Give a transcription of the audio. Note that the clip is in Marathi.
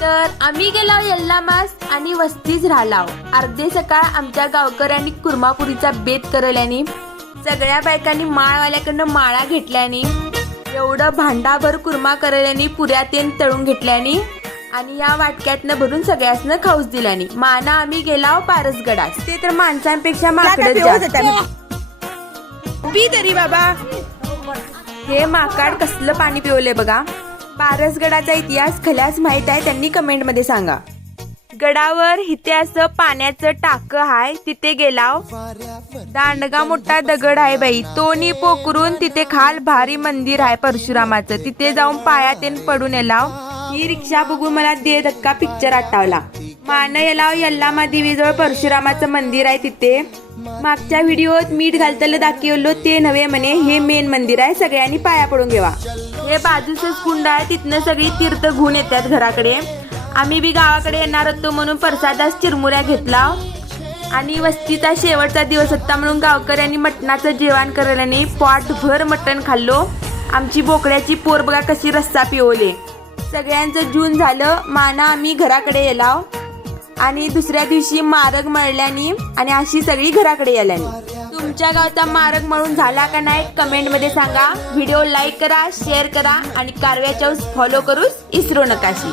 तर आम्ही गेलो यल्लामास आणि वस्तीच राहिलाव। अर्धे सकाळ आमच्या गावकऱ्यांनी कुर्मापुरीचा बेत करल्यानी सगळ्या बायकांनी माळवाल्याकडनं माळा घेतल्यानी एवढं भांडाभर कुर्मा करल्यानी पुऱ्या तेन तळून घेतल्यानी आणि या वाटक्यातनं भरून सगळ्यासनं खाऊस दिल्यानी माना आम्ही गेलाव पारसगडास। ते तर माणसांपेक्षा माकडच जास्त पी तरी बाबा। हे माकाड कसलं पाणी पिवले बघा। पारसगडाचा इतिहास खल्यास माहित आहे त्यांनी कमेंट मध्ये सांगा। गडावर इथे असं पाण्याचं टाक आहे, तिथे गेलाव। दांडगा मोठा दगड आहे बाई, तोनी पोकरून तिथे खाल भारी मंदिर आहे परशुरामाचं, तिथे जाऊन पायातेन पडून येलाव। ही रिक्षा बघून मला दे धक्का पिक्चर आठवला। मान येलाव यल्लामा देवीजवळ परशुरामाचं मंदिर आहे तिथे। मागच्या व्हिडिओत मीठ घालताना दाखवलो ते नव्हे म्हणे, हे मेन मंदिर आहे, सगळ्यांनी पाया पडून घेवा। हे बाजूचंच कुंड आहे, तिथनं सगळी तीर्थ घेऊन येतात घराकडे। आम्ही बी गावाकडे येणार होतो म्हणून प्रसादास चिरमुऱ्या घेतला आणि वस्तीचा शेवटचा दिवस होता म्हणून गावकऱ्यांनी मटणाचं जेवण करायला पोटभर मटण खाल्लो। आमची बोकड्याची पोर बघा कशी रस्सा पिवले। सगळ्यांचं जून झालं, माना आम्ही घराकडे येलाव आणि दुसऱ्या दिवशी मारग मळल्यानी आणि अशी सगळी घराकडे याल्यानी। तुमच्या गावचा मारग मळून झाला का नाही कमेंट मध्ये सांगा। व्हिडिओ लाईक करा, शेअर करा आणि कारव्याच्या फॉलो करूच इसरू नकाशी।